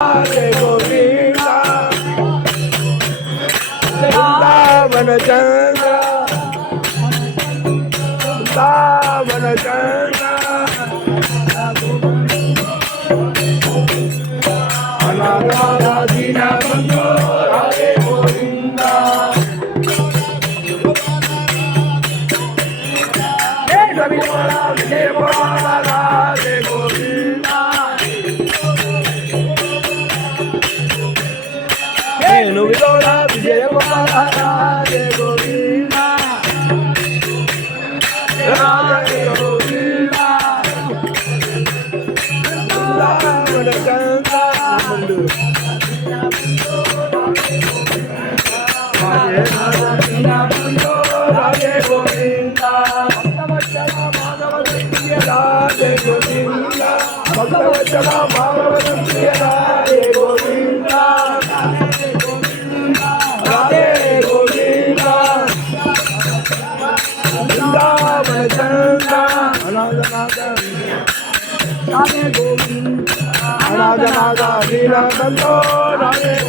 राधे गोविंदा वृंदावन चंद्र वृंदावन चंद्र अनाथ दीन बंधु राधे गोविंदा विजय बोला राधे गोविंदा वेणु विलोला विजय बोला राधे गोविंदा राधे गोविंदा वृंदावन चंद्र राधे गोविंदा राधे गोविंदा भगवचना भागवत राधे गोविंदा राधे गोविंदा वृंदावन चंद्र राधे गोविंदा अनाथ दीन बंधु राधे